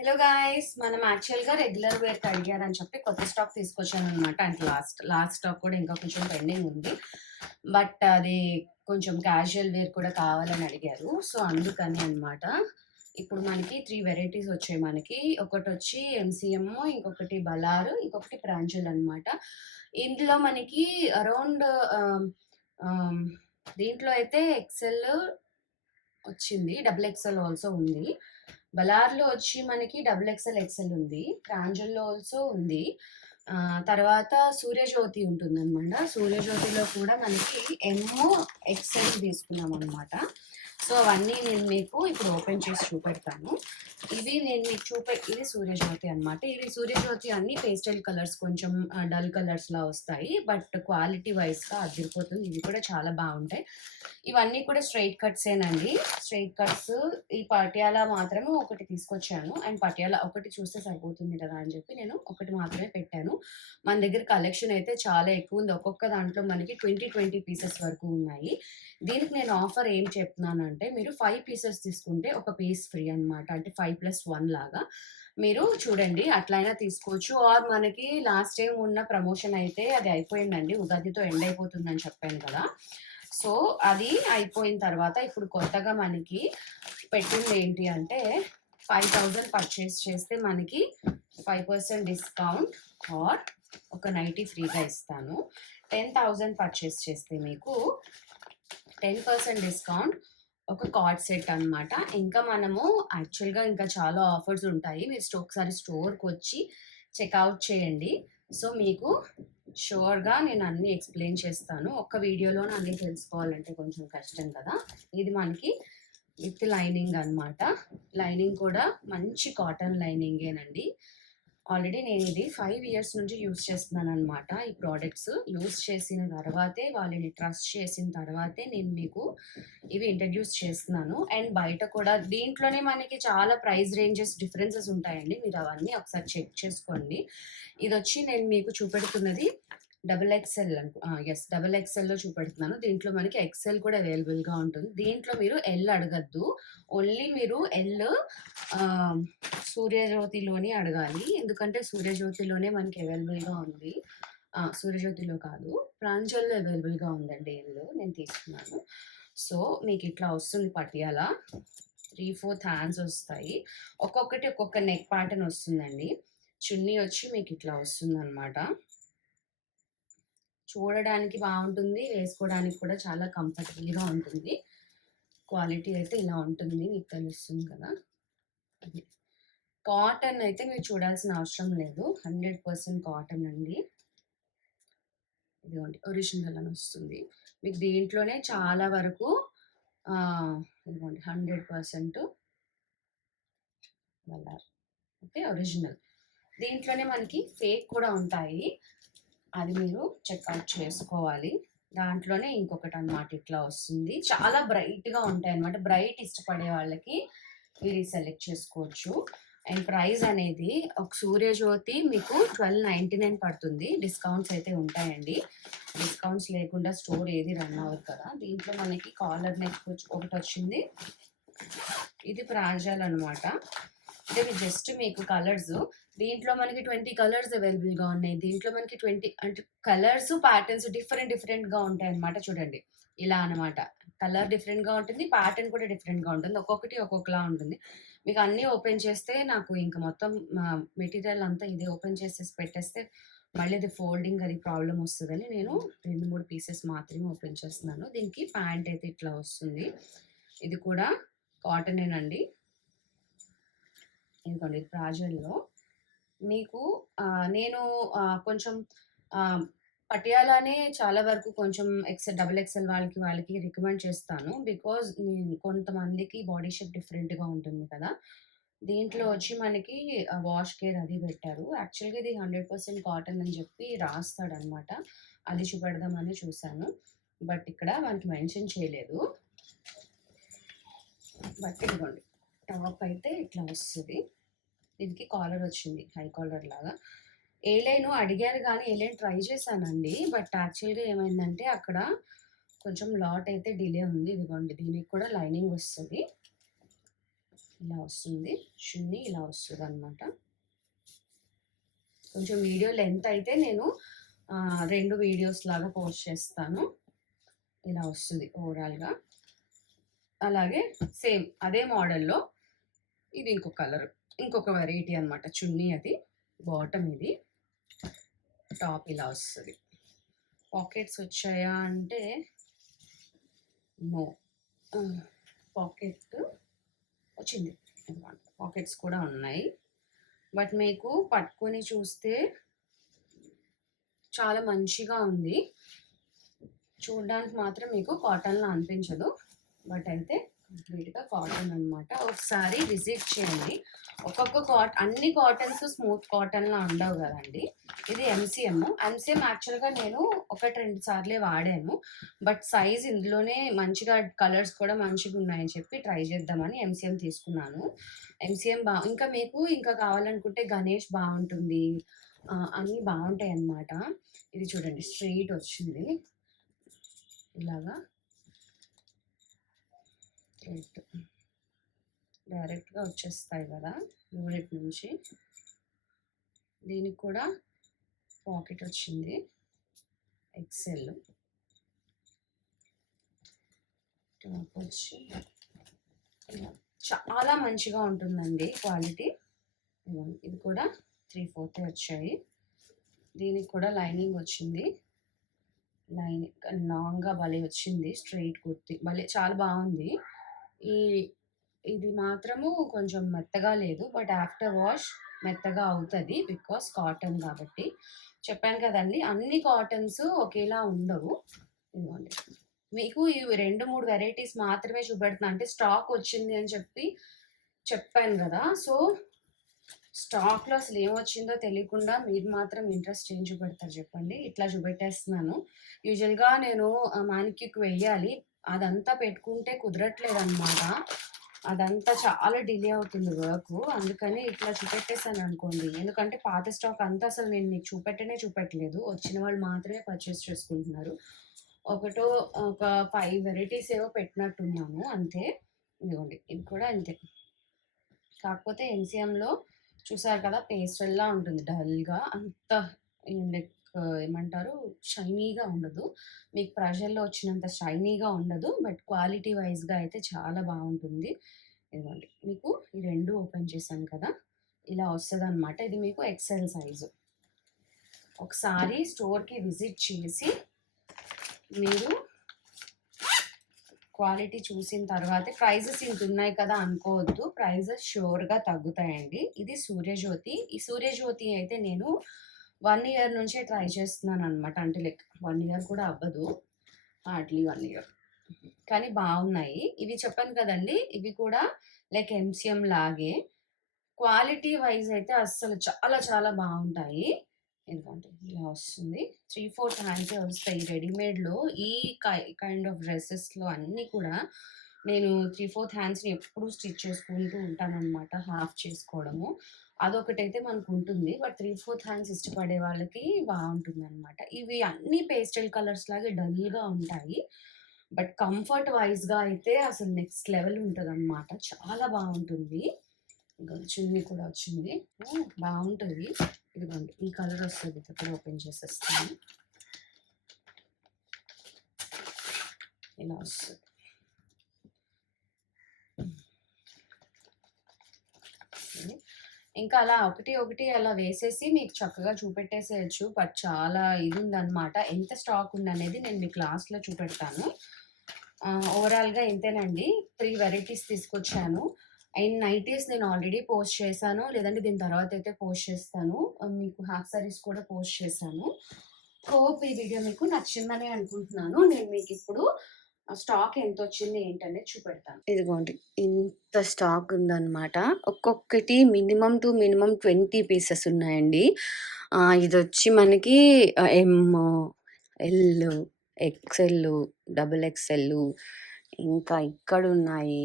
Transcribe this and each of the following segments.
Hello guys, మనం యాక్చువల్గా regular వేర్కి అడిగారని చెప్పి కొత్త స్టాక్ తీసుకొచ్చాను అనమాట. అంటే లాస్ట్ స్టాక్ కూడా ఇంకా కొంచెం పెండింగ్ ఉంది. బట్ అది కొంచెం క్యాజువల్ వేర్ కూడా కావాలని అడిగారు. సో అందుకని అనమాట. ఇప్పుడు మనకి 3 వెరైటీస్ వచ్చాయి. మనకి ఒకటి వచ్చి ఎంసీఎం, ఇంకొకటి బలార్, ఇంకొకటి ప్రాంజల్ అనమాట. ఇందులో మనకి అరౌండ్ దీంట్లో అయితే ఎక్సెల్ వచ్చింది, డబుల్ ఎక్సెల్ ఆల్సో ఉంది. బలార్లో వచ్చి మనకి డబుల్ ఎక్సెల్ ఎక్సెల్ ఉంది, ప్రాంజల్లో ఆల్సో ఉంది. తర్వాత సూర్యజ్యోతి ఉంటుందన్నమాట. సూర్యజ్యోతిలో కూడా మనకి ఎమ్మో ఎక్సెల్ తీసుకున్నాం అనమాట. సో అవన్నీ నేను మీకు ఇప్పుడు ఓపెన్ చేసి చూపెడతాను. ఇవి నేను మీకు ఇది సూర్యజ్యోతి అనమాట. ఇది సూర్యజ్యోతి అన్ని పేస్టల్ కలర్స్, కొంచెం డల్ కలర్స్లా వస్తాయి. బట్ క్వాలిటీ వైజ్గా అదిరిపోతుంది. ఇవి కూడా చాలా బాగుంటాయి. ఇవన్నీ కూడా స్ట్రైట్ కట్సేనండి. Straight cuts. ఈ పటియాలా మాత్రమే ఒకటి తీసుకొచ్చాను. అండ్ పటియాలా ఒకటి చూస్తే సరిపోతుంది కదా అని చెప్పి నేను ఒకటి మాత్రమే పెట్టాను. మన దగ్గర కలెక్షన్ అయితే చాలా ఎక్కువ ఉంది. ఒక్కొక్క దాంట్లో మనకి 20 పీసెస్ వరకు ఉన్నాయి. దీనికి నేను ఆఫర్ ఏం చెప్తున్నానంటే, మీరు 5 పీసెస్ తీసుకుంటే ఒక పీస్ ఫ్రీ అనమాట. అంటే 5+1 లాగా. మీరు చూడండి, అట్లయినా తీసుకోవచ్చు. ఆర్ మనకి లాస్ట్ టైం ఉన్న ప్రమోషన్ అయితే అది అయిపోయిందండి. ఉగాదితో ఎండ్ అయిపోతుందని చెప్పాను కదా. సో అది అయిపోయిన తర్వాత ఇప్పుడు కొత్తగా మనకి పెట్టింది ఏంటి అంటే, 5,000 పర్చేస్ చేస్తే మనకి 5% డిస్కౌంట్ ఆర్ ఒక నైటీ ఫ్రీగా ఇస్తాను. 10,000 పర్చేస్ చేస్తే మీకు 10% డిస్కౌంట్, ఒక కార్డ్ సెట్ అనమాట. ఇంకా మనము యాక్చువల్గా ఇంకా చాలా ఆఫర్స్ ఉంటాయి. మీరు ఒకసారి స్టోర్కి వచ్చి చెక్అవుట్ చేయండి. సో మీకు షూర్గా నేను అన్నీ ఎక్స్ప్లెయిన్ చేస్తాను. ఒక్క వీడియోలోనే అన్నీ తెలుసుకోవాలంటే కొంచెం కష్టం కదా. ఇది మనకి విత్ లైనింగ్ అనమాట. లైనింగ్ కూడా మంచి కాటన్ లైనింగేనండి. ఆల్రెడీ నేను ఇది 5 ఇయర్స్ నుంచి యూస్ చేస్తున్నాను అనమాట. ఈ ప్రోడక్ట్స్ యూస్ చేసిన తర్వాతే, వాళ్ళని ట్రస్ట్ చేసిన తర్వాతే నేను మీకు ఇవి ఇంట్రడ్యూస్ చేస్తున్నాను. అండ్ బయట కూడా దీంట్లోనే మనకి చాలా ప్రైస్ రేంజెస్ డిఫరెన్సెస్ ఉంటాయండి. మీరు అవన్నీ ఒకసారి చెక్ చేసుకోండి. ఇది వచ్చి నేను మీకు చూపెడుతున్నది డబుల్ ఎక్సెల్ డబుల్ ఎక్సెల్లో చూపెడుతున్నాను. దీంట్లో మనకి ఎక్సెల్ కూడా అవైలబుల్గా ఉంటుంది. దీంట్లో మీరు ఎల్ అడగద్దు, ఓన్లీ మీరు ఎల్ సూర్యజ్యోతిలోని అడగాలి. ఎందుకంటే సూర్యజ్యోతిలోనే మనకి అవైలబుల్గా ఉంది. సూర్యజ్యోతిలో కాదు, ప్రాంజల్లో అవైలబుల్గా ఉందండి ఎల్. నేను తీసుకున్నాను. సో మీకు ఇట్లా వస్తుంది పటియాలా. 3/4 హ్యాండ్స్ వస్తాయి. ఒక్కొక్కటి ఒక్కొక్క నెక్ ప్యాటర్న్ వస్తుందండి. చున్నీ వచ్చి మీకు ఇట్లా వస్తుంది అనమాట. చూడడానికి బాగుంటుంది, వేసుకోవడానికి కూడా చాలా కంఫర్టబుల్గా ఉంటుంది. క్వాలిటీ అయితే ఇలా ఉంటుంది, మీకు తెలుస్తుంది కదా. అది కాటన్ అయితే మీరు చూడాల్సిన అవసరం లేదు. 100% కాటన్ అండి. ఇదిగోండి, ఒరిజినల్ అని వస్తుంది మీకు. దీంట్లోనే చాలా వరకు ఇదిగోండి 100% బలార్. Okay, original. దీంట్లోనే మనకి ఫేక్ కూడా ఉంటాయి, అది మీరు చెక్అవుట్ చేసుకోవాలి. దాంట్లోనే ఇంకొకటి అనమాట ఇట్లా వస్తుంది. చాలా బ్రైట్గా ఉంటాయి అనమాట. బ్రైట్ ఇష్టపడే వాళ్ళకి ఇది సెలెక్ట్ చేసుకోవచ్చు. అండ్ ప్రైస్ అనేది ఒక సూర్యజ్యోతి మీకు 1299 పడుతుంది. డిస్కౌంట్స్ అయితే ఉంటాయండి. డిస్కౌంట్స్ లేకుండా స్టోర్ ఏది రన్ అవ్వదు కదా. దీంట్లో మనకి కాలర్ నెక్ ఒకటి వచ్చింది. ఇది ప్రాంజల్ అనమాట. అంటే జస్ట్ మీకు కలర్స్, దీంట్లో మనకి 20 కలర్స్ అవైలబుల్గా ఉన్నాయి. దీంట్లో మనకి 20 అంటే కలర్స్ ప్యాటర్న్స్ డిఫరెంట్గా ఉంటాయి అనమాట. చూడండి, ఇలా అనమాట. కలర్ డిఫరెంట్గా ఉంటుంది, ప్యాటర్న్ కూడా డిఫరెంట్గా ఉంటుంది. ఒక్కొక్కటి ఒక్కొక్కలా ఉంటుంది. మీకు అన్నీ ఓపెన్ చేస్తే నాకు ఇంకా మొత్తం మెటీరియల్ అంతా ఇది ఓపెన్ చేసేసి పెట్టేస్తే మళ్ళీ ఇది ఫోల్డింగ్ అది ప్రాబ్లం వస్తుందని నేను 2-3 పీసెస్ మాత్రమే ఓపెన్ చేస్తున్నాను. దీనికి ప్యాంట్ అయితే ఇట్లా వస్తుంది. ఇది కూడా కాటనేనండి. ఎందుకండి ప్రాజల్లో మీకు నేను కొంచెం పటియాలానే చాలా వరకు కొంచెం డబుల్ ఎక్సెల్ వాళ్ళకి రికమెండ్ చేస్తాను. బికాజ్ కొంతమందికి బాడీ షేప్ డిఫరెంట్గా ఉంటుంది కదా. దీంట్లో వచ్చి మనకి వాష్ కేర్ అది పెట్టారు. యాక్చువల్గా ఇది 100% కాటన్ అని చెప్పి రాస్తాడనమాట. అది చూపెడదామని చూశాను, బట్ ఇక్కడ మనకి మెన్షన్ చేయలేదు. బట్ ఇదిగోండి, టాప్ అయితే ఇట్లా వస్తుంది. దీనికి కాలర్ వచ్చింది, హై కాలర్ లాగా. ఏ లైన్ అడిగారు కానీ ఏ లైన్ ట్రై చేశానండి. బట్ యాక్చువల్గా ఏమైందంటే అక్కడ కొంచెం లాట్ అయితే డిలే ఉంది. ఇదిగోండి, దీనికి కూడా లైనింగ్ వస్తుంది. ఇలా వస్తుంది. చున్నీ ఇలా వస్తదనమాట. కొంచెం వీడియో లెంత్ అయితే నేను 2 వీడియోస్ లాగా పోస్ట్ చేస్తాను. ఇలా వస్తుంది ఓవరాల్‌గా. అలాగే సేమ్ అదే మోడల్‌లో ఇది ఇంకొక కలర్. ఇంకొక వెరైటీ అనమాట. చున్నీ అది. బాటమ్ ఇది. టాప్ ఇలా వస్తది. పాకెట్స్ వచ్చాయా అంటే నో. పాకెట్ వచ్చింది. పాకెట్స్ కూడా ఉన్నాయి. బట్ మీకు పట్టుకొని చూస్తే చాలా మంచిగా ఉంది. చూడడానికి మాత్రం మీకు కాటన్‌లా అనిపించదు. బట్ అయితే కంప్లీట్‌గా కాటన్ అనమాట. ఒకసారి విజిట్ చేయండి. అన్ని కాటన్స్ స్మూత్ కాటన్‌లా ఉండవు గదండీ! ఇది ఎంసీఎం. ఎంసీఎం యాక్చువల్‌గా నేను 1, 2 సార్లే వాడాను. బట్ సైజ్ ఇందులోనే మంచిగా కలర్స్ కూడా మంచిగున్నాయని చెప్పి ట్రై చేద్దామని ఎంసీఎం తీసుకున్నాను. ఎంసీఎం ఇంకా మీకు ఇంకా కావాలనుకుంటే గణేష్ బావుంటుంది. అన్నీ బావుంటాయన్నమాట. ఇది చూడండి స్ట్రెయిట్ వచ్చింది. ఇలాగా థ్రెడ్ డైరెక్ట్‌గా వచ్చేస్తాయి కదా! యూనిట్ నుంచి. దీనికి కూడా పాకెట్ వచ్చింది. ఎక్సెల్. టాప్ వచ్చి ఇలా చాలా మంచిగా ఉంటుందండి క్వాలిటీ. ఇది కూడా 3/4 వచ్చాయి. దీనికి కూడా లైనింగ్ వచ్చింది. లాంగ్‌గా భలే వచ్చింది. స్ట్రెయిట్ కుర్తీ భలే చాలా బాగుంది. ఇది మాత్రము కొంచెం మెత్తగా లేదు. బట్ ఆఫ్టర్ వాష్ మెత్తగా అవుతది. బికాస్ కాటన్ కాబట్టి. చెప్పాను కదండీ! అన్ని కాటన్స్ ఒకేలా ఉండవు. ఇదిగోండి. మీకు ఈ 2, 3 వెరైటీస్ మాత్రమే చూపెడుతున్నా. అంటే స్టాక్ వచ్చింది అని చెప్పాను గదా! సో, స్టాక్‌లో అసలు ఏమొచ్చిందో తెలియకుండా మీరు మాత్రం ఇంట్రెస్ట్ ఏం చూపెడతారు చెప్పండి? ఇట్లా చూపెట్టేస్తున్నాను. యూజువల్‌గా నేను మానిక్యూర్‌కి వెయ్యాలి. అదంతా పెట్టుకుంటే కుదరట్లేదనమాట. అదంతా చాలా డిలే అవుతుంది వర్కు. అందుకని ఇట్లా చూపెట్టేసాననుకోండి. ఎందుకంటే పాత స్టాక్ అంతా అసలు నేను మీకు చూపెట్టలేదు. వచ్చిన వాళ్ళు మాత్రమే పర్చేస్ చేసుకుంటున్నారు. ఒక 5 వెరైటీస్ ఏవో పెట్టినట్టున్నాను అంతే. ఇదిగోండి ఇది కూడా అంతే. కాకపోతే ఎంసీఎంలో చూసారు కదా పేస్టల్‌లా ఉంటుంది డల్‌గా. అంత లైక్ ఏమంటారు షైనీగా ఉండదు. మీకు ప్రెషర్‌లో వచ్చినంత షైనీగా ఉండదు. బట్ క్వాలిటీ వైస్‌గా అయితే చాలా బావుంటుంది. ఇదిగోండి మీకు ఈ 2 ఓపెన్ చేశాను కదా! ఇలా వస్తదనమాట. ఇది మీకు ఎక్సెల్ సైజు. ఒకసారి స్టోర్‌కి విజిట్ చేసి మీరు క్వాలిటీ చూసిన తర్వాతే ప్రైజెస్ ఇంతున్నాయి కదా అనుకోవద్దు. ప్రైజెస్ ష్యూర్‌గా తగ్గుతాయండి. ఇది సూర్యజ్యోతి. ఈ సూర్యజ్యోతి అయితే నేను 1 ఇయర్ నుంచే ట్రై చేస్తున్నాననమాట. అంటే లైక్ 1 ఇయర్ కూడా అవ్వదు. Hardly 1 year. కానీ బావున్నాయి. ఇవి చెప్పాను కదండీ! ఇవి కూడా లైక్ ఎంసీఎం లాగే. క్వాలిటీ వైస్ అయితే అస్సలు చాలా చాలా బావుంటాయి. ఇదిగోండి ఇలా వస్తుంది. 3/4 హ్యాండ్సే వస్తాయి. రెడీమేడ్‌లో ఈ కైండ్ ఆఫ్ డ్రెసెస్‌లో అన్నీ కూడా నేను 3/4 హ్యాండ్స్‌ని ఎప్పుడూ స్టిచ్ చేసుకుంటూ ఉంటాననమాట. హాఫ్ చేసుకోవడము. అదొకటైతే మనకుంటుంది. బట్ 3/4 హ్యాండ్స్ ఇష్టపడే వాళ్ళకి బావుంటుందనమాట. ఇవి అన్నీ పేస్టల్ కలర్స్ లాగే డల్‌గా ఉంటాయి. బట్ కంఫర్ట్ వైస్‌గా అయితే అసలు నెక్స్ట్ లెవెల్ ఉంటదనమాట. చాలా బావుంటుంది. ఇంకా చున్నీ కూడా వచ్చింది. బావుంటది. ఇదిగోండి ఈ కలర్ వస్తది. ఇది కూడా ఓపెన్ చేసేస్తాను. ఇలా వస్తది. ఇంకా అలా ఒకటి అలా వేసేసి మీకు చక్కగా చూపెట్టేసేయొచ్చు. బట్ చాలా ఇదుందనమాట. ఎంత స్టాక్ ఉందనేది నేను మీకు లాస్ట్‌లో చూపెడతాను. ఓవరాల్‌గా ఇంతేనండి. 3 వెరైటీస్ తీసుకొచ్చాను. అండ్ నైటీస్ నేను ఆల్రెడీ పోస్ట్ చేశాను. లేదంటే దీని తర్వాత అయితే పోస్ట్ చేస్తాను. మీకు హాఫ్ సారీస్ కూడా పోస్ట్ చేశాను. హోప్ ఈ వీడియో మీకు నచ్చిందని అనుకుంటున్నాను. నేను మీకిప్పుడు స్టాక్ ఎంతొచ్చింది ఏంటనేది చూపెడతాను. ఇదిగోండి ఇంత స్టాక్ ఉందనమాట. ఒక్కొక్కటి మినిమమ్ టు మినిమమ్ 20 పీసెస్ ఉన్నాయండి. ఇదొచ్చి మనకి ఎమ్, ఎల్, ఎక్స్ఎల్, డబుల్ ఎక్స్ఎల్ ఇంకా ఇక్కడున్నాయి.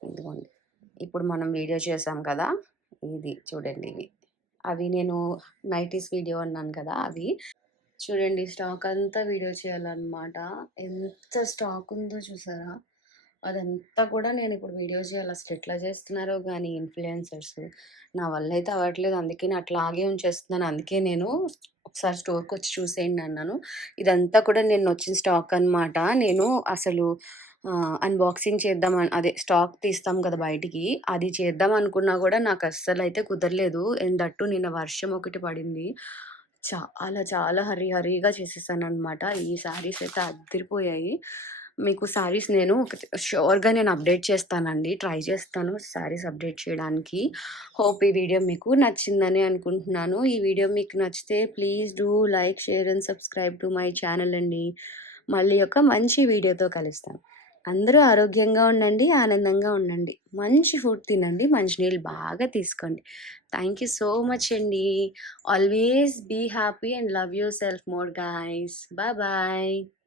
ఇదిగోండి. ఇప్పుడు మనం వీడియో చేసాం కదా! ఇది చూడండి ఇవి. అవి నేను నైటీస్ వీడియో అన్నాను కదా! అవి. చూడండి స్టాక్ అంతా వీడియో చేయాలన్నమాట. ఎంత స్టాక్ ఉందో చూసారా? అదంతా కూడా నేనిప్పుడు వీడియోస్ చేయాలి. అసలెట్లా చేస్తున్నారో గానీ ఇన్‌ఫ్లుయెన్సర్స్. నా వల్లైతే అవ్వట్లేదు. అందుకే నేను అట్లాగే ఉంచేస్తున్నాను. అందుకే నేను ఒకసారి స్టోర్‌కొచ్చి చూసేయండి అన్నాను. ఇదంతా కూడా నిన్నొచ్చిన స్టాక్ అనమాట. నేను అసలు అన్బాక్సింగ్ అదే స్టాక్ తీస్తాం కదా బయటికి. అది చేద్దాం అనుకున్నా గూడా నాకస్సలైతే కుదరలేదు. అండ్ దట్ టూ నిన్న వర్షం ఒకటి పడింది. చాలా హరీగా చేసేసాననమాట. ఈ శారీస్ అయితే అద్దిరిపోయాయి. మీకు శారీస్ నేను ష్యూర్‌గా నేను అప్డేట్ చేస్తానండి. ట్రై చేస్తాను శారీస్ అప్డేట్ చేయడానికి. హోప్ ఈ వీడియో మీకు నచ్చిందని అనుకుంటున్నాను. ఈ వీడియో మీకు నచ్చితే please do like, share and subscribe to my channel అండి. మళ్ళీ ఒక మంచి వీడియోతో కలుస్తాను. అందరూ ఆరోగ్యంగా ఉండండి, ఆనందంగా ఉండండి. మంచి ఫుడ్ తినండి, మంచినీళ్ళు బాగా తీసుకోండి. థ్యాంక్ యూ సో మచ్ అండి. Always be happy and love yourself more, guys. Bye bye.